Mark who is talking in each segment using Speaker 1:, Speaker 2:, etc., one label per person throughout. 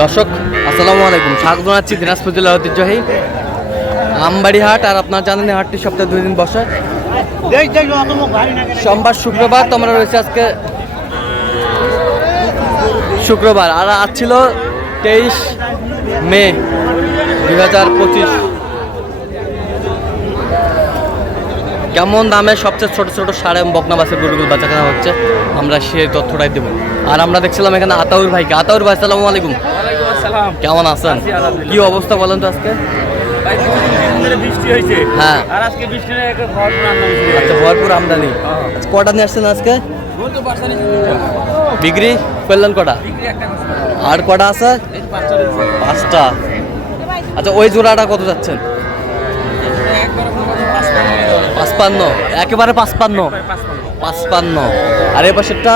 Speaker 1: দর্শক, আসসালামু আলাইকুম। স্বাগত জানাচ্ছি দিনাজপুর জেলার ঐতিহ্যবাহী আমবাড়ি হাট আর আপনার জানেন হাটটি সপ্তাহে দুই দিন বসে। সোমবার, শুক্রবার তোমরা রয়েছে আজকে শুক্রবার, আর আজ ছিল তেইশ মে দু হাজার পঁচিশ। কেমন দামে সবচেয়ে ছোট ছোট সাড়ে বকনা বাসের গরুগুলো বাচ্চা কেনা হচ্ছে আমরা সেই তথ্যটাই দেবো। আর আমরা দেখছিলাম এখানে আতাউর ভাইকে। আতাউর ভাই আসসালামু আলাইকুম। কেমন আছেন? কি অবস্থা বলেন তো আজকে? হ্যাঁ। আচ্ছা ভরপুর আমদানি। আচ্ছা, কটা নিয়ে আসছেন আজকে? বিক্রি? করলেন কটা? আর কটা আছে?
Speaker 2: পাঁচটা।
Speaker 1: আচ্ছা ওই জোড়াটা কত যাচ্ছেন
Speaker 2: একবারে কোনো কথা পাঁচটা নিয়ে যাবে।
Speaker 1: পাঁচপান্ন। একেবারে পাঁচপান্ন। পাঁচপান্ন। আর এ বছরটা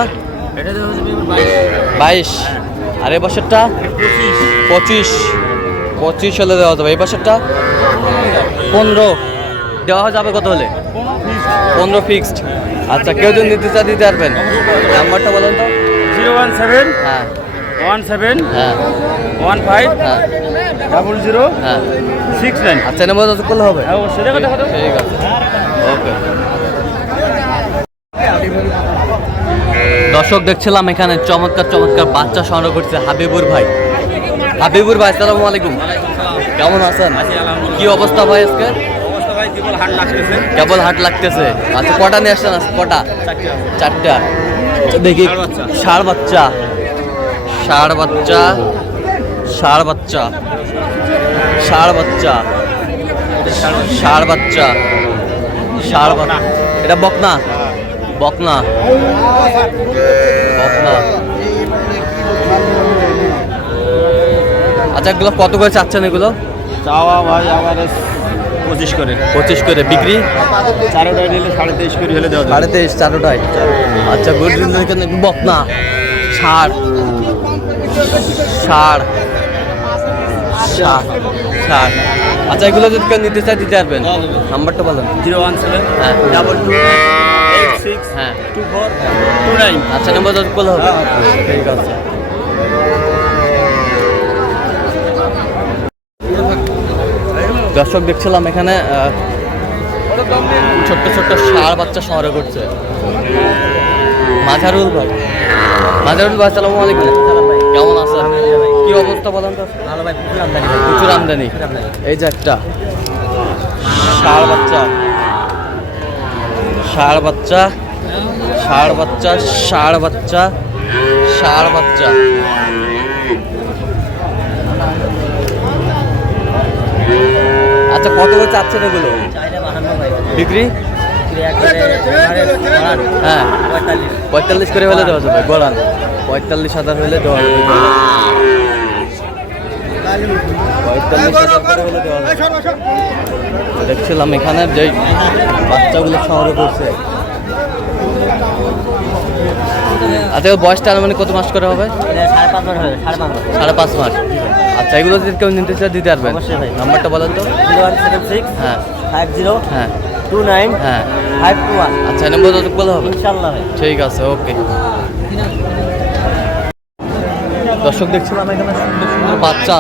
Speaker 2: বাইশ।
Speaker 1: আর এ বছরটা
Speaker 2: পঁচিশ।
Speaker 1: পঁচিশ হলে দেওয়া যাবে। এই বছরটা পনেরো। দেওয়া যাবে কত হলে? পনেরো ফিক্সড আচ্ছা কেউ যদি নিতে চা দিতে পারবেন। নাম্বারটা বলেন তো।
Speaker 2: জিরো ওয়ান সেভেন
Speaker 1: হ্যাঁ।
Speaker 2: ওয়ান সেভেন
Speaker 1: হ্যাঁ।
Speaker 2: ওয়ান ফাইভ
Speaker 1: হ্যাঁ।
Speaker 2: ডাবল জিরো
Speaker 1: হ্যাঁ।
Speaker 2: Six nine.
Speaker 1: আচ্ছা নেব তো করলে হবে।
Speaker 2: হ্যাঁ।
Speaker 1: ঠিক আছে। দর্শক, দেখছিলাম এখানে চমৎকার চমৎকার বাচ্চা সংগ্রহ করছে হাবিবুর ভাই। হাবিবুর ভাই, আসসালামু আলাইকুম। কেমন আছেন? কি অবস্থা ভাই আজকে?
Speaker 2: কেবল হাট লাগতেছে।
Speaker 1: আচ্ছা কটা নিয়ে আসছেন কটা? চারটা। দেখি। ষাড় বাচ্চা। ষাড় বাচ্চা। ষাড় বাচ্চা। ষাড় বাচ্চা। ষাড় বাচ্চা। ষাড় বাচ্চা এটা বকনা। বকনা। বকনা। আচ্ছা এগুলো কত করে চাচ্ছেন এগুলো?
Speaker 2: চাওয়া ভাই আবার পঁচিশ করে।
Speaker 1: পঁচিশ করে। বিক্রি?
Speaker 2: চারোটায় নিলে সাড়ে তেইশ করে হলে দেওয়া
Speaker 1: সাড়ে তেইশ চারোটায়। আচ্ছা গুড বকনা। ষাড় ষাড় ষাড় ষাড় আচ্ছা এগুলো যদি কেউ নিতে চায় দিতে পারবেন। নাম্বারটা বলেন।
Speaker 2: জিরো ওয়ান সেভেন
Speaker 1: হ্যাঁ।
Speaker 2: ডাবল টু এইট সিক্স
Speaker 1: হ্যাঁ।
Speaker 2: Two four two nine.
Speaker 1: আচ্ছা নাম্বার করলে হবে। ঠিক আছে। দর্শক দেখছিলাম এখানে ছোট্ট ছোট্ট ষাঁড় বাচ্চা সংগ্রহ করছে। মাঝারুল ভাই। মাঝারুল ভাই সালামু আলাইকুম। কেমন আছেন? অবস্থা বলেন তো?
Speaker 2: ভালো ভাই প্রচুর আমদানি
Speaker 1: প্রচুর আমদানি। এই যে একটা। ষাঁড় বাচ্চা। ষাঁড় বাচ্চা। ষাঁড় বাচ্চা ষাঁড় বাচ্চা ষাঁড় বাচ্চা। আচ্ছা কত করে চাচ্ছেন এগুলো? বিক্রি? হ্যাঁ। পঁয়তাল্লিশ। করে হলে দেওয়া যাবে গোড়ান পঁয়তাল্লিশ হাজার হলে দেওয়া যাবে পঁয়তাল্লিশ হাজার করে হলে দেওয়া যাবে দেখছিলাম এখানে যে বাচ্চাগুলো সংগ্রহ করছে আচ্ছা বয়সটা মানে কত মাস করে হবে?
Speaker 2: সাড়ে পাঁচ
Speaker 1: মাস আচ্ছা এগুলো যদি কেউ নিতে চায় দিতে পারবেন। নাম্বারটা বলেন তো। হ্যাঁ।
Speaker 2: ফাইভ জিরো
Speaker 1: হ্যাঁ।
Speaker 2: টু নাইন
Speaker 1: হ্যাঁ।
Speaker 2: Five two one.
Speaker 1: আচ্ছা নম্বর বলে হবে।
Speaker 2: ইনশাল্লাহ
Speaker 1: ঠিক আছে ওকে। দর্শক দেখছিলাম এখানে সুন্দর সুন্দর বাচ্চা।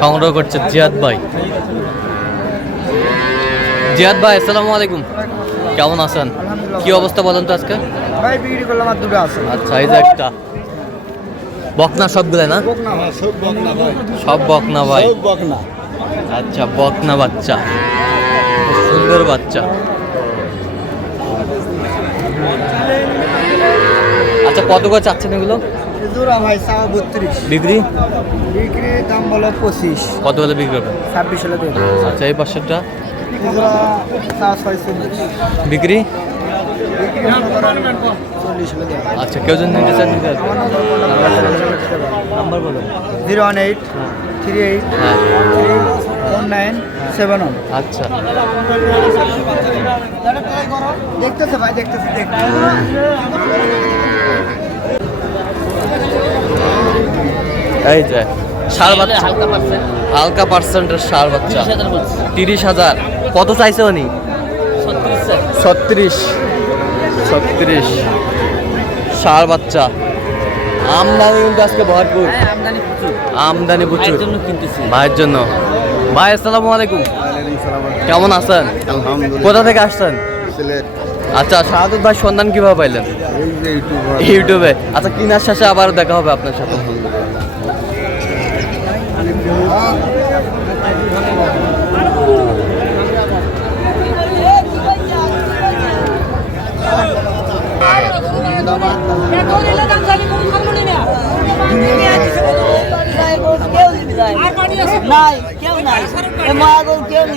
Speaker 1: সংগ্রহ করছে জিয়াদ ভাই। জিয়াদ ভাই আসসালামু আলাইকুম। কেমন আছেন? কি অবস্থা বলেন তো আজকে?
Speaker 3: ভাই বিক্রি করলাম আর দুটো আছে।
Speaker 1: আচ্ছা এই যে একটা। বকনা সবগুলো না?
Speaker 3: সব বকনা ভাই।
Speaker 1: সব বকনা ভাই। আচ্ছা বকনা বাচ্চা। সুন্দর বাচ্চা। আচ্ছা কত করে চাচ্ছেন এগুলো?
Speaker 3: জোড়া ভাই চাওয়া বত্রিশ।
Speaker 1: বিক্রি?
Speaker 3: বিক্রি দাম বলো পঁচিশ।
Speaker 1: কত হলে বিক্রি করবেন
Speaker 3: ছাব্বিশ হলে
Speaker 1: আচ্ছা এই পাশেরটা? বিক্রি? আচ্ছা কেউ যদি নিতে চান নাম্বার বলুন
Speaker 3: zero one eight three eight nine seven one
Speaker 1: আচ্ছা।
Speaker 3: দেখতেছে ভাই দেখতেছে
Speaker 1: এই যে সার বাচ্চা।
Speaker 2: হালকা পার্সেন্ট।
Speaker 1: হালকা পার্সেন্টের সার বাচ্চা।
Speaker 2: তিরিশ হাজার
Speaker 1: কত চাইছে উনি?
Speaker 2: ছত্রিশ
Speaker 1: ছত্রিশ। ষাঁড় বাচ্চা। আমদানি কিন্তু আজকে ভরপুর।
Speaker 2: হ্যাঁ আমদানি প্রচুর।
Speaker 1: আমদানি প্রচুর।
Speaker 2: ভাইয়ের জন্য কিনতেছি।
Speaker 1: ভাইয়ের জন্য। ভাই আসসালামু আলাইকুম। কেমন আছেন? কোথা থেকে আসছেন? আচ্ছা শাহাদুত ভাই সন্ধান কীভাবে পাইলেন? ইউটিউবে। আচ্ছা কিনার শেষে আবার দেখা হবে আপনার সাথে
Speaker 2: নাই কেউ নাই এ মা গো কেউ নিবে যায় পঁচিশের তিরিশ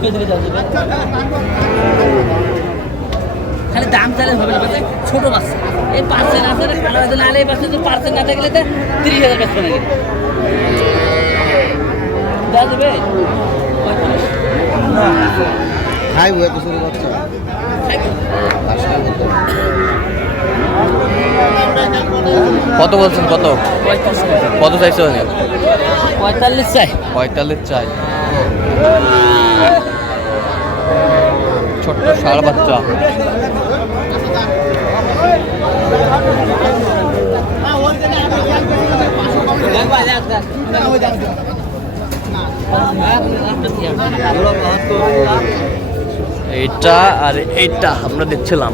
Speaker 2: করে দিলে যাবে খালি দাম চাইলে হবে না ছোট বাচ্চা। এই পার্সেন্ট আছে না খানা হয়তো এই বাচ্চা পার্সেন্ট না থাকলে তো তিরিশ হাজার বেচবে নাকি? দেওয়া যাবে
Speaker 1: কত বলছেন কত? কত চাইছে
Speaker 2: পঁয়তাল্লিশ চাই।
Speaker 1: পঁয়তাল্লিশ চাই। ছোট্ট ষাড় বাচ্চা। এইটা আর এইটা আমরা দেখছিলাম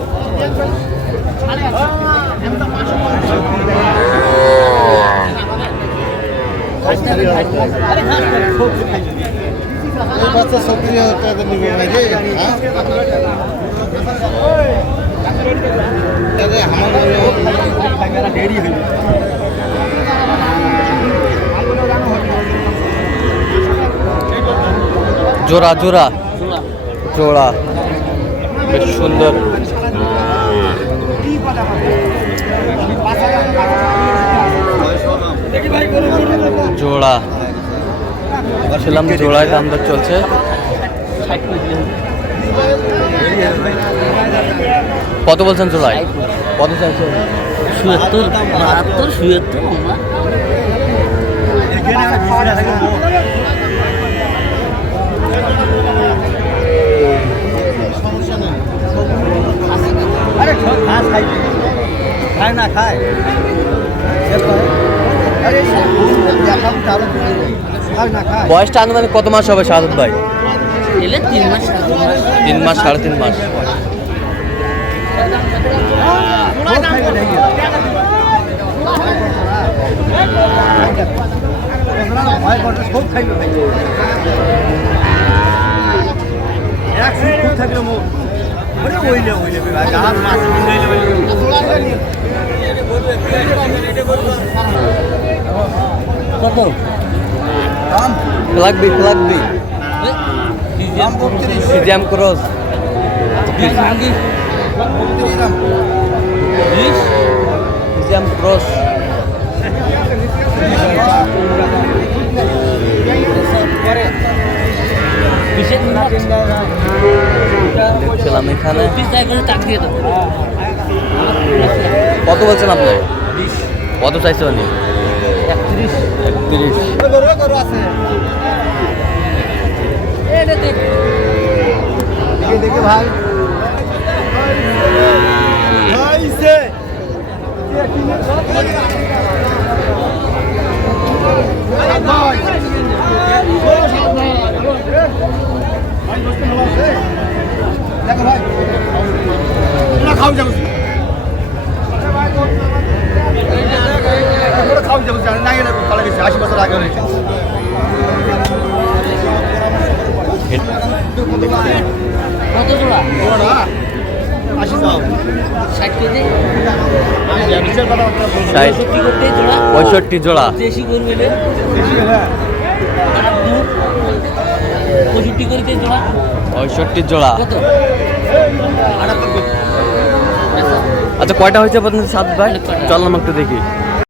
Speaker 3: এই বাচ্চা হাজার টাকা নিবে নাকি দেরি হইবে
Speaker 1: জোড়া জোড়া। জোড়া। বেশ সুন্দর। জোড়া ছিলাম জোড়ায় দাম দর চলছে। কত বলছেন জোড়ায়? কত চাইছেন
Speaker 2: সুয়াত্তর বাহাত্তর সুয়াত্তর
Speaker 1: বয়সটা আনুমানিক কত মাস হবে শাহাদুত ভাই?
Speaker 2: এলে তিন মাস সাড়ে তিন মাস।
Speaker 1: তিন মাস সাড়ে তিন মাস।
Speaker 2: কত?
Speaker 1: লাগবি লাগবি। সিজিয়াম ক্রস। সিজিয়াম ক্রস। দেখছিলাম এখানে। কত বলছেন আপনি? কত চাইছে উনি
Speaker 2: একত্রিশ
Speaker 3: দেখে ভাই। খাও যাব খাও যাব না গেলে পালা গেছে আশি বছর আগে হয়েছে
Speaker 2: কত জোড়া
Speaker 3: আশি যাও
Speaker 2: ষাট।
Speaker 1: পঁয়ষট্টি জোড়া।
Speaker 2: পঁয়ষট্টি জোড়া।
Speaker 1: আচ্ছা কয়টা হয়েছে আপনাদের সাত ভাই? চল একটু দেখি।